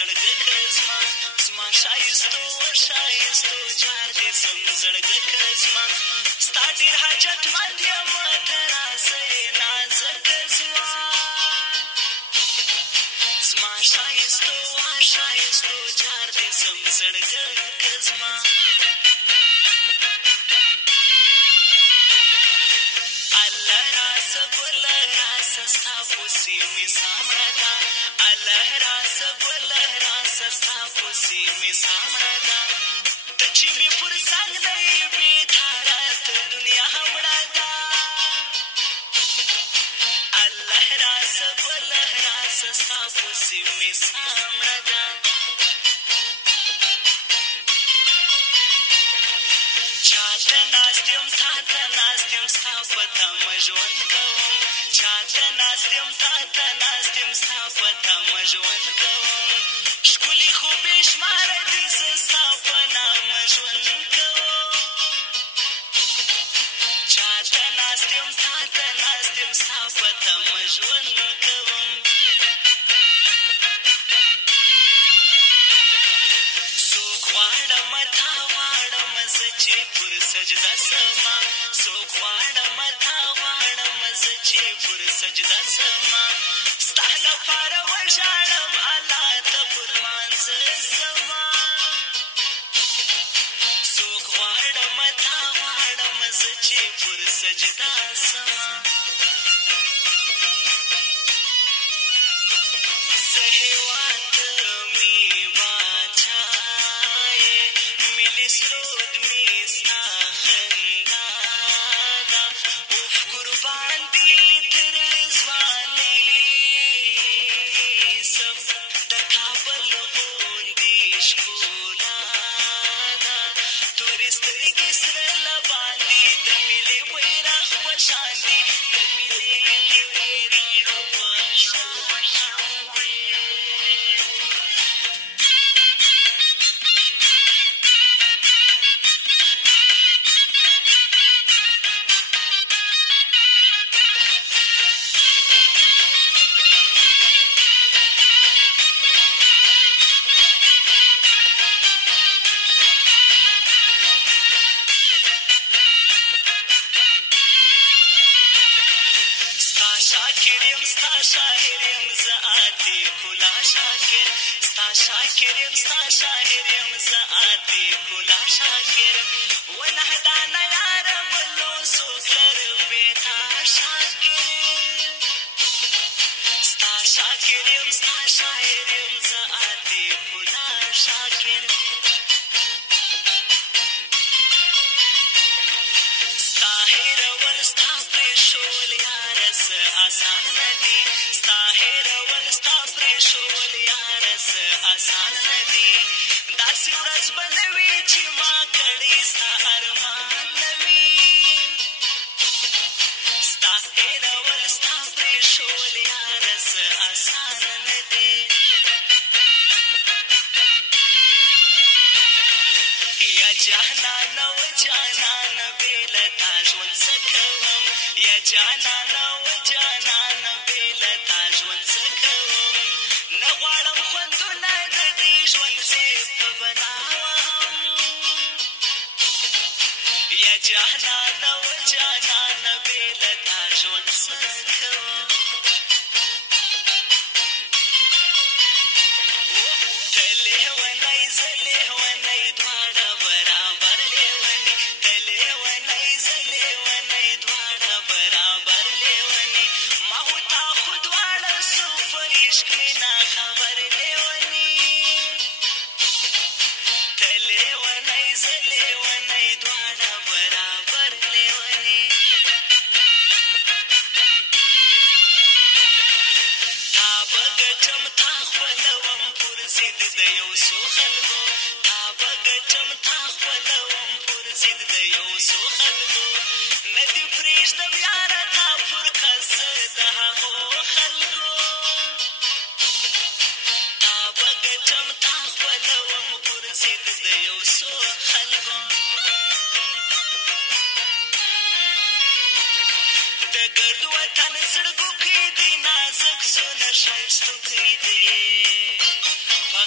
زړګه که زما ښایستو ښایستو جار دې سم زړګه که ستا ډېر حاجتمند یمه ته راسه نازکه زما ښایستو ښایستو جار دې سم زړګه که الله راسه ګله راسه ستا پوسې مې سامړه ده الله راسه ګله راسه ستا پوسې مې سامړه ده ته چې مې پر څنګ نه یې بېتاره ته دنیا مړه ده الله راسه ګله راسه ستا پوسې مې سامړه ده چاته ناست یم تاته ناست یم ستا په تمه ژوند کوم چاته ناست یم تاته ناست یم ستا په تمه ژوند کوم ښکلي خو بې شماره دي زه ستا په نامه ژوند کوم چاته ناست یم تاته ناست یم ستا په تمه ژوند کوم څوک غواړمه تا غواړمه زه چې پر سجده سما څوک غواړمه تا غواړمه زه چې پر سجده سما ستا لپاره وژاړم الله ته پر لمانځه سما څوک غواړمه تا غواړمه زه چې پر سجده سما زه هېواد ته مې باچا یې ملي سرود مې ستا خندا ده اوف قربان دي تر ځوانۍ سم د کابل غوندې ښکلا ده تورې سترګې سره لبان دي د ملي بیرغ په شان دي د ملي بیرغ په شان دي شاکر یم ستا شاهر یم زه عتیق الله شاکر ستا شاکر یم ستا شاهر یم زه عتیق الله شاکر ونهدانه یاره بل نو څوک لرم بې تا شاکر ستا شاکر یم ستا شاهر یم زه عتیق الله شاکر ستا هېرول ستا پرېښول یاره څه آسان نه دي ستا هېرول ستا پرېښول یاره څه آسان نه دي داسې ورځ به نه وي چې ما کړی ستا ارمان نه وي ستا هېرول ستا پرېښول یاره څه آسان نه دي یا جانانه و جانانه بې له تا ژوند څه کوم یا جانانه و جانانه بې له تا ژوند څه کوم نه غواړم خوندونه د دې ژوند زه په بلا وهم یا جانانه و جانانه بې له تا ژوند څه کوم ته لیونی زه لیونی دواړه برابر لیوني ته لیونی زه لیونی دواړه برابر لیوني ما هو تا خو دواړه سو په عشق مې ناخبر لیوني ته لیونی زه لیونی دواړه برابر لیوني تا به ګټم تا خپلوم پر ضد د یو څو خلکو تا به ګټم تا خپلوم پر ضد د یو څو خلکو نه دې پرېږدم یاره تا پر قصه د هغو خلکو تا به ګټم تا خپلوم پر ضد د یو څو خلکو د ګرد وطن زړګو کې دی نازک سونه ښایستوکی دی په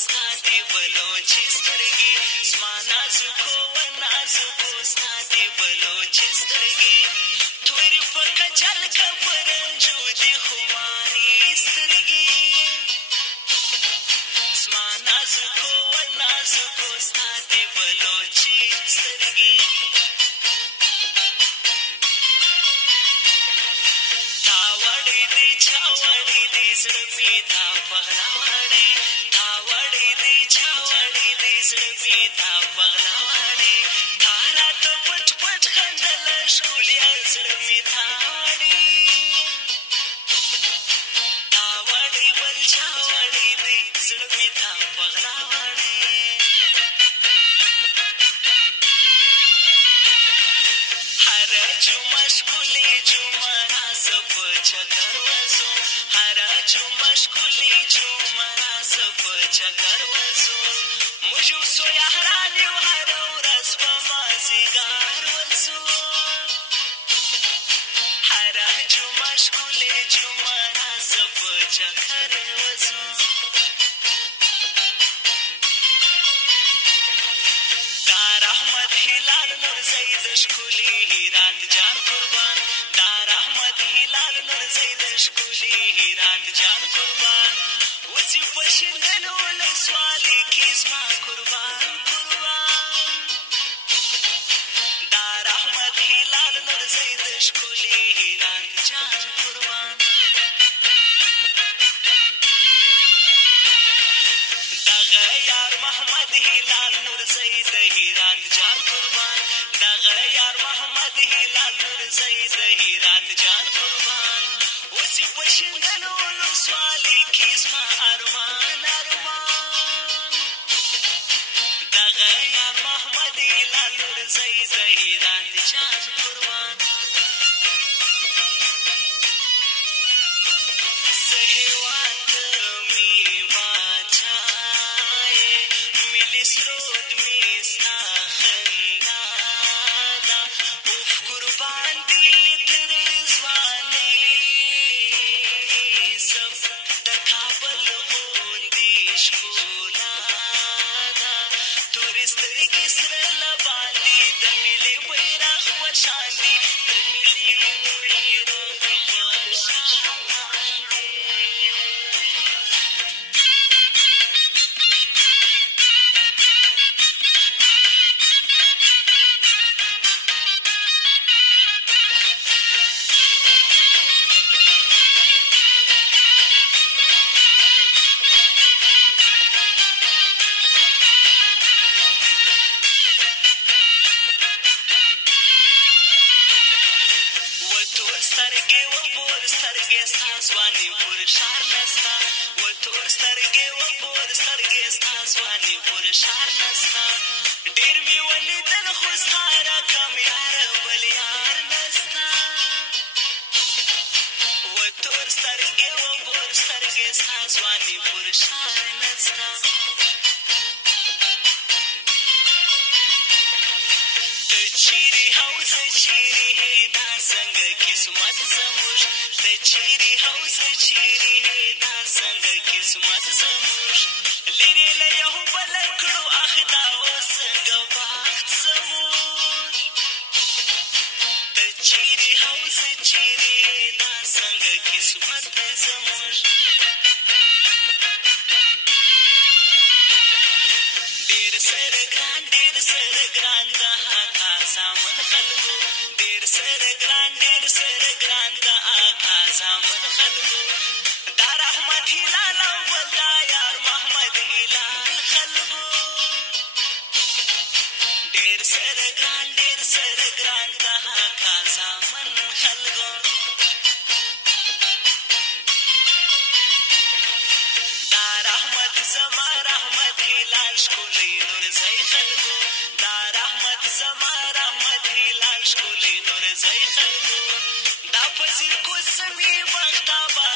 ستا دې بلوچې سترګې زما نازکو و نازکو ستا دې بلوچې سترګې تورې په کجل که په رنجو دې خمارې سترګې زما نازکو و نازکو ستا دې بلوچې سترګې تا وړې دې چا وړې دې زړه مې تا پغلا وړې تا وړې دې چا وړې دې زړه مې تا پغلا وړې تا راته پټ پټ خندله ښکلیا زړه مې تا وړې تا وړې بل چا وړې دې زړه مې تا پغلا وړې هره جمعه ښکلې جمعه راسه په چکر وځو هره جمعه ښکلې جمعه راسه په چکر وځو موږ یو څو یاران یو هره ورځ په مازدیګر ورځو هره جمعه ښکلې جمعه راسه په چکر وځو دا رحمت هلال نورزی د ښکلي هرات جان قربان دا رحمت هلال نورزی د ښکلي هرات جان قربان اوس یې په شیندلو ولسوالۍ کې زما قربان قربان دا رحمت هلال نورزی د ښکلي هرات جان قربان دغه یار محمد هلال نورزی د هرات جان قربان دغه یار محمد هلال نورزی د هرات جان قربان اوس یې په شیندلو ولسوالۍ کې زما ارمان ارمان دغه یار محمد هلال نورزی د هرات جان قربان زه هېواد ته مې باچا یې ملي سرود مې ستا خندا ده اوف قربان دې تر ځوانۍ زم د کابل غوندې ښکلا ده تورې سترګې سره له باندې د ملي بیرغ په شان دي د ملي بیرغ په شان دي و تور سترګې و بور سترګې ستا ځواني پر ښار نسته و تور سترګې و بور سترګې ستا ځواني پر ښار نسته ډېر مې ولیدل خو ستا رقم یاره بل یار نسته و تور سترګې و بور سترګې ستا ځواني پر ښار نسته ته چیرې حوزه چیرې هې دا څنګه قسمت زموږ ته چیرې حوزه چیرې هې دا څنګه قسمت زموږ لرې له یو بله کړو اخ دا اوس څنګه بخت زموږ ته چیرې حوزه چیرې هې دا څنګه قسمت زموږ ډېر سره ګران د آقا زامن خلکو ډېر سره ګران د آقا زامن خلکو دا رحمت هلال او بل دا یار محمد هلال خلکو ډېر سره ګران د آقا زامن خلکو دا رحمت زما رحمت هلال ښکلی نورزی خلکو دا رحمت زما رحمت هلال ښکلی نورزی خلکو دا په زیرکو سمې بختابه